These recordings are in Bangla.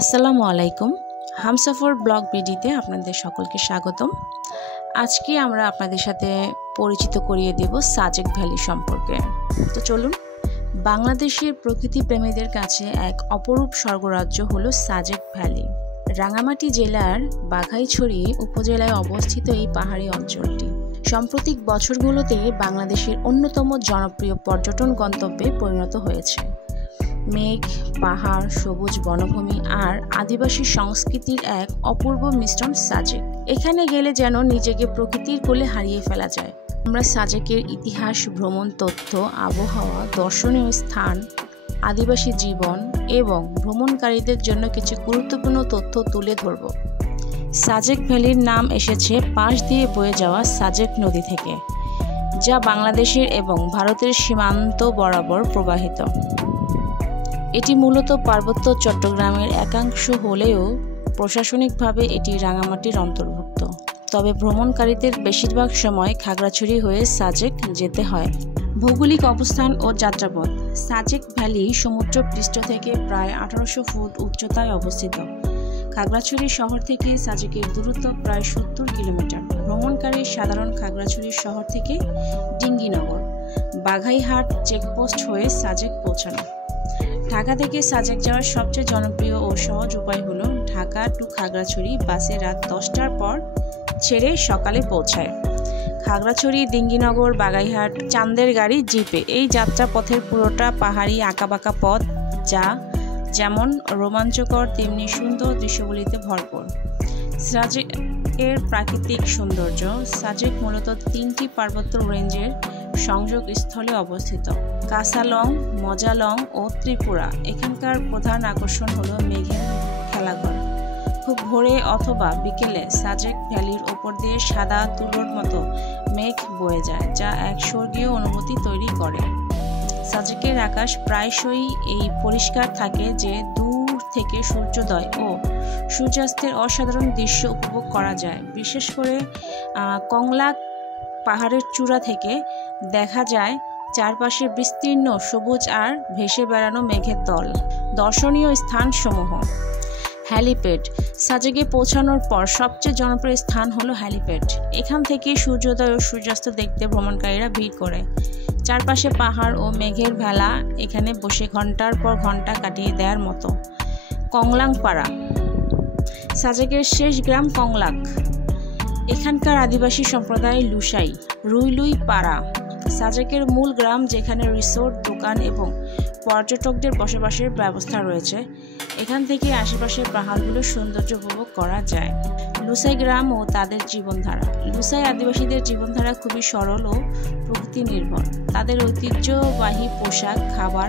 আসসালামু আলাইকুম। হামসফর ব্লগ বিডিতে আপনাদের সকলকে স্বাগতম। আজকে আমরা আপনাদের সাথে পরিচিত করিয়ে দেব সাজেক ভ্যালি সম্পর্কে। তো চলুন, বাংলাদেশের প্রকৃতি প্রেমীদের কাছে এক অপরূপ স্বর্গরাজ্য হলো সাজেক ভ্যালি। রাঙ্গামাটি জেলার বাঘাইছড়ি উপজেলায় অবস্থিত এই পাহাড়ি অঞ্চলটি সাম্প্রতিক বছরগুলোতে বাংলাদেশের অন্যতম জনপ্রিয় পর্যটন গন্তব্যে পরিণত হয়েছে। মেঘ, পাহাড়, সবুজ বনভূমি আর আদিবাসী সংস্কৃতির এক অপূর্ব মিশ্রণ সাজেক। এখানে গেলে যেন নিজেকে প্রকৃতির কোলে হারিয়ে ফেলা যায়। আমরা সাজেকের ইতিহাস, ভ্রমণ তথ্য, আবহাওয়া, দর্শনীয় স্থান, আদিবাসী জীবন এবং ভ্রমণকারীদের জন্য কিছু গুরুত্বপূর্ণ তথ্য তুলে ধরব। সাজেক ভ্যালির নাম এসেছে পাশ দিয়ে বয়ে যাওয়া সাজেক নদী থেকে, যা বাংলাদেশের এবং ভারতের সীমান্ত বরাবর প্রবাহিত। এটি মূলত পার্বত্য চট্টগ্রামের একাংশ হলেও প্রশাসনিকভাবে এটি রাঙ্গামাটির অন্তর্ভুক্ত। তবে ভ্রমণকারীদের বেশিরভাগ সময় খাগড়াছড়ি হয়ে সাজেক যেতে হয়। ভৌগোলিক অবস্থান ও যাত্রাপথ। সাজেক ভ্যালি সমুদ্র পৃষ্ঠ থেকে প্রায় 1800 ফুট উচ্চতায় অবস্থিত। খাগড়াছড়ি শহর থেকে সাজেকের দূরত্ব প্রায় 70 কিলোমিটার। ভ্রমণকারী সাধারণ খাগড়াছড়ি শহর থেকে ডিঙ্গিনগর, বাঘাইহাট চেকপোস্ট হয়ে সাজেক পৌঁছানো। ঢাকা থেকে সাজেক যাওয়ার সবচেয়ে জনপ্রিয় ও সহজ উপায় হলো ঢাকা টু খাগড়াছড়ি বাসে রাত 10টার পর ছেড়ে সকালে পৌঁছায়। খাগড়াছড়ি, ডিঙ্গিনগর, বাঘাইহাট, চান্দের গাড়ি, জিপে। এই যাত্রা পথের পুরোটা পাহাড়ি আঁকাবাঁকা পথ, যা যেমন রোমাঞ্চকর তেমনি সুন্দর দৃশ্যগুলিতে ভরপুর। সাজেকের প্রাকৃতিক সৌন্দর্য। সাজেক মূলত 3টি পার্বত্য রেঞ্জের সংযোগস্থলে অবস্থিত: কাসালং, মজালং ও ত্রিপুরা। এখানকার প্রধান আকর্ষণ হলো মেঘের খেলাঘর। খুব ভোরে অথবা বিকেলে সাজেক ভ্যালির ওপর দিয়ে সাদা তুলোর মতো মেঘ বয়ে যায়, যা এক স্বর্গীয় অনুভূতি তৈরি করে। সাজেকের আকাশ প্রায়শই এই পরিষ্কার থাকে যে দূর থেকে সূর্যোদয় ও সূর্যাস্তের অসাধারণ দৃশ্য উপভোগ করা যায়। বিশেষ করে কংলাক পাহাড়ের চূড়া থেকে দেখা যায় চারপাশে বিস্তীর্ণ সবুজ আর ভেসে বেড়ানো মেঘের দল। দর্শনীয় স্থানসমূহ। হ্যালিপ্যাড। সাজেকে পৌঁছানোর পর সবচেয়ে জনপ্রিয় স্থান হলো হ্যালিপ্যাড। এখান থেকে সূর্যোদয় ও সূর্যাস্ত দেখতে ভ্রমণকারীরা ভিড় করে। চারপাশে পাহাড় ও মেঘের ভেলা, এখানে বসে ঘন্টার পর ঘন্টা কাটিয়ে দেওয়ার মতো। কংলাংপাড়া। সাজেকের শেষ গ্রাম কংলাক। এখানকার আদিবাসী সম্প্রদায় লুসাই। রুইলুই পাড়া। সাজেকের মূল গ্রাম, যেখানে রিসোর্ট, দোকান এবং পর্যটকদের বসবাসের ব্যবস্থা রয়েছে। এখান থেকে আশেপাশের পাহাড়গুলোর সৌন্দর্য উপভোগ করা যায়। লুসাই গ্রাম ও তাদের জীবনধারা। লুসাই আদিবাসীদের জীবনধারা খুবই সরল ও প্রকৃতি নির্ভর। তাদের ঐতিহ্যবাহী পোশাক, খাবার,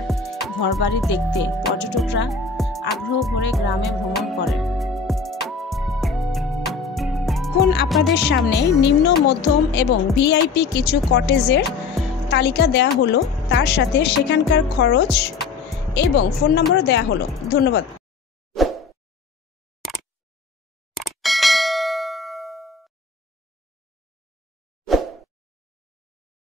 ঘরবাড়ি দেখতে পর্যটকরা আগ্রহ ভরে গ্রামে ভ্রমণ করেন। এখন আপনাদের সামনে নিম্ন, মধ্যম এবং ভিআইপি কিছু কটেজের তালিকা দেয়া হলো, তার সাথে সেখানকার খরচ এবং ফোন নম্বরও দেয়া হলো। ধন্যবাদ।